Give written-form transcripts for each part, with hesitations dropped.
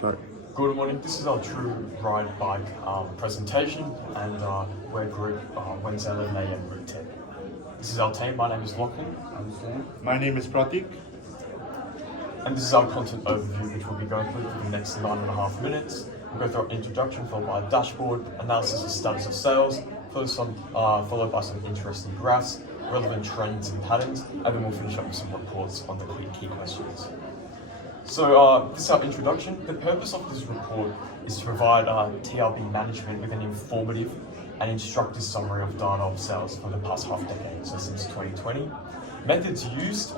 Sorry. Good morning, this is our True Ride Bike presentation, and we're group Wednesday 11 AM Route 10. This is our team. My name is Lachlan. I'm Sam. My name is Pratik. And this is our content overview, which we'll be going through for the next 9.5 minutes. We'll go through our introduction, followed by a dashboard, analysis of status of sales, followed by some interesting graphs, relevant trends and patterns, and then we'll finish up with some reports on the key questions. So this is our introduction. The purpose of this report is to provide TRB management with an informative and instructive summary of data of sales for the past half decade, so since 2020. Methods used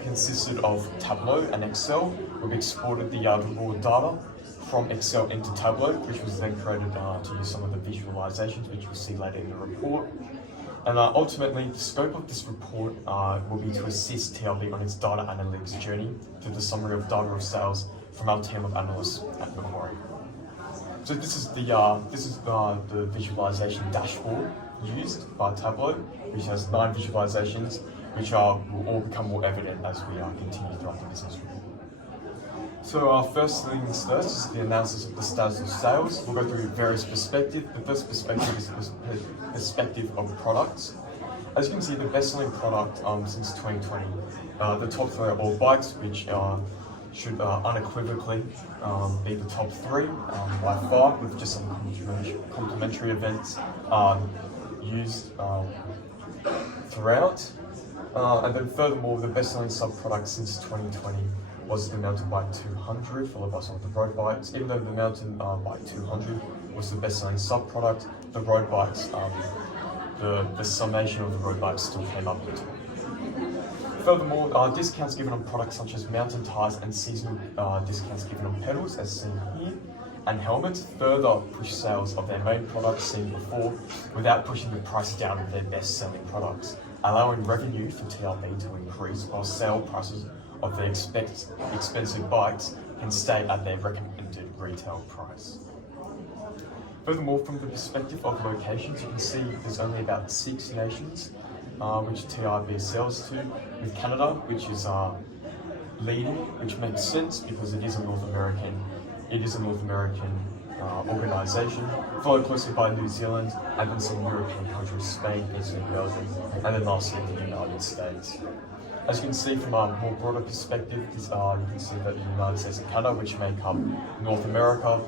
consisted of Tableau and Excel. We've exported the raw data from Excel into Tableau, which was then created to use some of the visualizations, which you'll see later in the report. And ultimately, the scope of this report will be to assist TRB on its data analytics journey through the summary of data of sales from our team of analysts at Macquarie. So this is the visualization dashboard used by Tableau, which has 9 visualizations, which will all become more evident as we continue throughout the business report. So first things first is the analysis of the status of sales. We'll go through various perspectives. The first perspective is the perspective of products. As you can see, the best-selling product since 2020, the top 3 are all bikes, which should unequivocally be the top 3 by far, with just some complementary events used throughout. And then furthermore, the best-selling sub-product since 2020 was the mountain bike 200, followed by some of the road bikes. Even though the mountain bike 200 was the best-selling sub-product, the road bikes, the summation of the road bikes still came up on top. Furthermore, discounts given on products such as mountain tires and seasonal discounts given on pedals, as seen here, and helmets further push sales of their main products seen before without pushing the price down of their best-selling products, allowing revenue for TRB to increase while sale prices of their expensive bikes can stay at their recommended retail price. Furthermore, from the perspective of locations, you can see there's only about 6 nations which TRB sells to, with Canada, which is leading, which makes sense because it is a North American organisation, followed closely by New Zealand, and then some European countries, Spain, Italy, Belgium, and then lastly the United States. As you can see from a more broader perspective, you can see that the United States and Canada, which make up North America,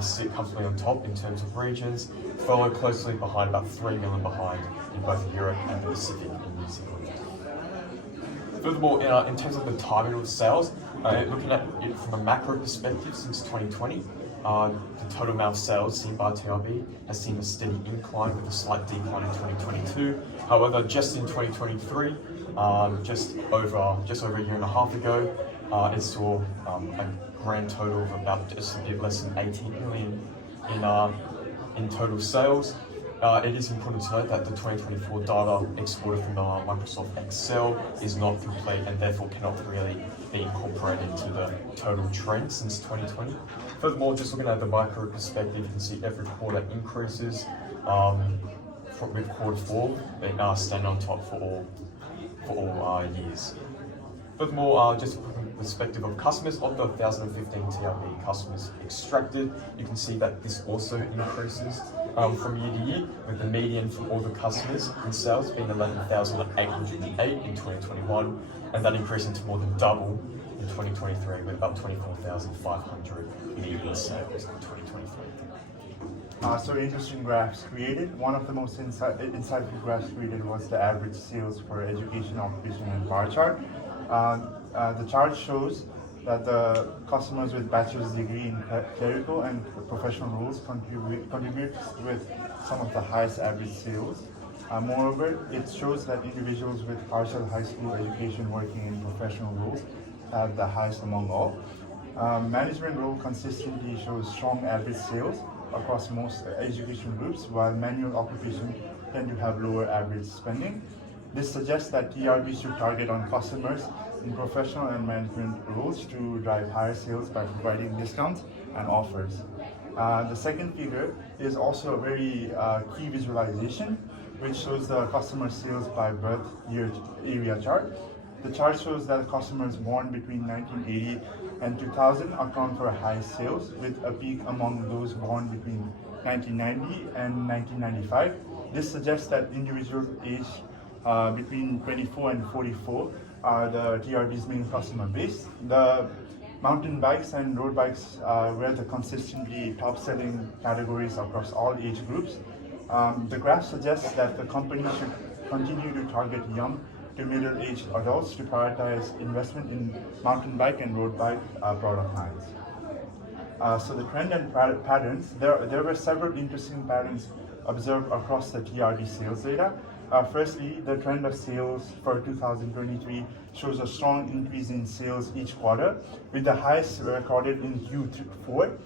sit comfortably on top in terms of regions, followed closely behind, about 3 million behind, in both Europe and the Pacific in New Zealand. Furthermore, in terms of the timing of sales, looking at it from a macro perspective since 2020, the total amount of sales seen by TRB has seen a steady incline with a slight decline in 2022. However, just in 2023, just over a year and a half ago, it saw a grand total of about just a bit less than 18 million in total sales. It is important to note that the 2024 data exported from Microsoft Excel is not complete and therefore cannot really be incorporated into the total trend since 2020. Furthermore, just looking at the micro perspective, you can see every quarter increases, with quarter 4 staying on top for all years. Furthermore, just from the perspective of customers, of the 1,015 TRB customers extracted, you can see that this also increases from year to year, with the median for all the customers in sales being 11,808 in 2021, and that increasing to more than double in 2023, with about 24,500 median sales in 2023. So interesting graphs created. One of the most insightful graphs created was the average sales for education, occupation, and bar chart. The chart shows that the customers with bachelor's degree in clerical and professional roles contribute with some of the highest average sales. Moreover, it shows that individuals with partial high school education working in professional roles have the highest among all. Management role consistently shows strong average sales across most education groups, while manual occupation tend to have lower average spending. This suggests that TRB should target on customers in professional and management roles to drive higher sales by providing discounts and offers. The second figure is also a very key visualization, which shows the customer sales by birth year area chart. The chart shows that customers born between 1980 and 2000 account for highest sales, with a peak among those born between 1990 and 1995. This suggests that individuals aged between 24 and 44 are the TRB's main customer base. The mountain bikes and road bikes were the consistently top-selling categories across all age groups. The graph suggests that the company should continue to target young to middle-aged adults to prioritize investment in mountain bike and road bike product lines. So the trend and patterns, there were several interesting patterns observed across the TRD sales data. Firstly, the trend of sales for 2023 shows a strong increase in sales each quarter, with the highest recorded in Q4.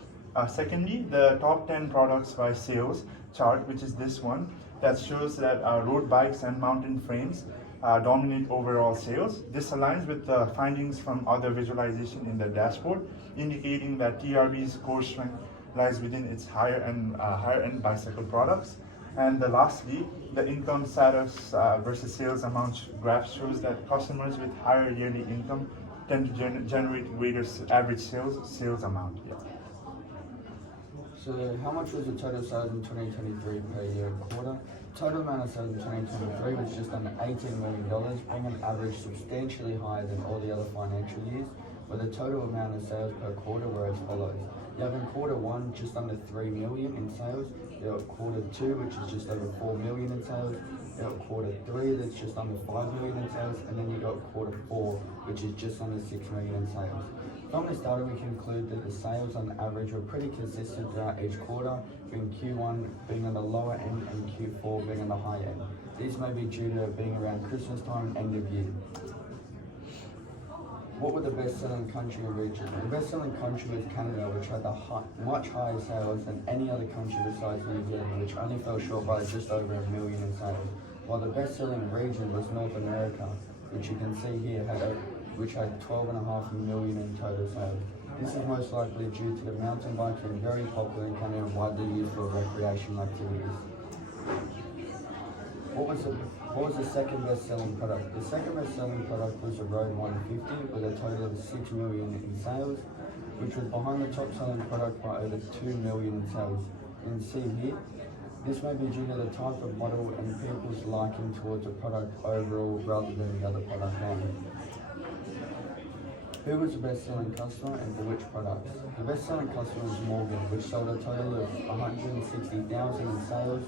Secondly, the top 10 products by sales chart, which is this one, that shows that road bikes and mountain frames dominate overall sales. This aligns with the findings from other visualization in the dashboard, indicating that TRB's core strength lies within its higher-end bicycle products. And lastly, the income status versus sales amount graph shows that customers with higher yearly income tend to generate greater average sales amount. Yeah. So how much was the total sales in 2023 per year and quarter? Total amount of sales in 2023 was just under $18 million, being an average substantially higher than all the other financial years, where the total amount of sales per quarter were as follows. You have in quarter one just under 3 million in sales. You have quarter two, which is just over 4 million in sales. You have quarter three, that's just under 5 million in sales, and then you got quarter four, which is just under 6 million in sales. From this data, we conclude that the sales on average were pretty consistent throughout each quarter, with Q1 being on the lower end and Q4 being on the high end. These may be due to being around Christmas time, end of year. What were the best-selling country and region? The best-selling country was Canada, which had much higher sales than any other country besides New Zealand, which only fell short by just over 1 million in sales. While the best-selling region was North America, which you can see here, which had 12.5 million in total sales. This is most likely due to the mountain bike being very popular in Canada and widely used for recreational activities. What was the second best-selling product? The second best-selling product was the Road 150 with a total of 6 million in sales, which was behind the top-selling product by over 2 million in sales. You can see here, this may be due to the type of model and people's liking towards the product overall rather than the other product line. Who was the best-selling customer and for which products? The best-selling customer was Morgan, which sold a total of 160,000 in sales.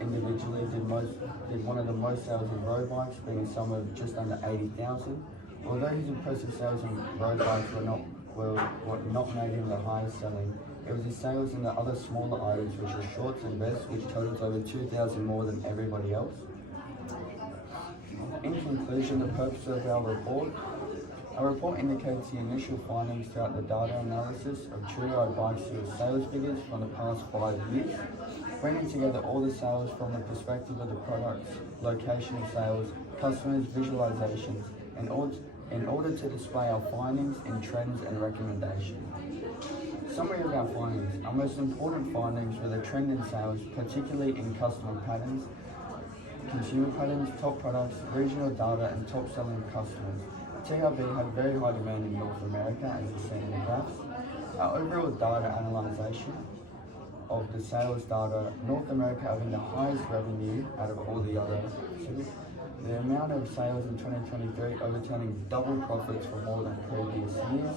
Individually did one of the most sales in road bikes, being a sum of just under 80,000. Although his impressive sales in road bikes were not made him the highest selling, it was his sales in the other smaller items, which are shorts and vests, which totals over 2,000 more than everybody else. In conclusion, the purpose of our report. Our report indicates the initial findings throughout the data analysis of TrueRide Bicycle sales figures from the past 5 years, bringing together all the sales from the perspective of the products, location of sales, customers, visualizations, in order to display our findings in trends and recommendations. Summary of our findings. Our most important findings were the trend in sales, particularly in customer patterns, consumer patterns, top products, regional data, and top-selling customers. TRB had very high demand in North America, as you see in the graphs. Our overall data analyzation of the sales data, North America having the highest revenue out of all the other cities. The amount of sales in 2023 overturning double profits for more than previous years.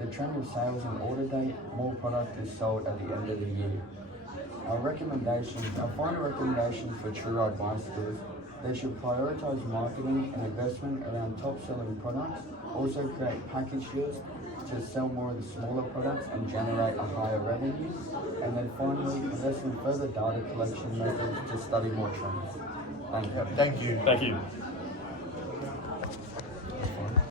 The trend of sales in order date, more product is sold at the end of the year. Our final recommendations for TrueRide bicycles. They should prioritize marketing and investment around top-selling products, also create package deals to sell more of the smaller products and generate a higher revenue, and then finally invest in further data collection methods to study more trends. Thank you. Thank you. Thank you.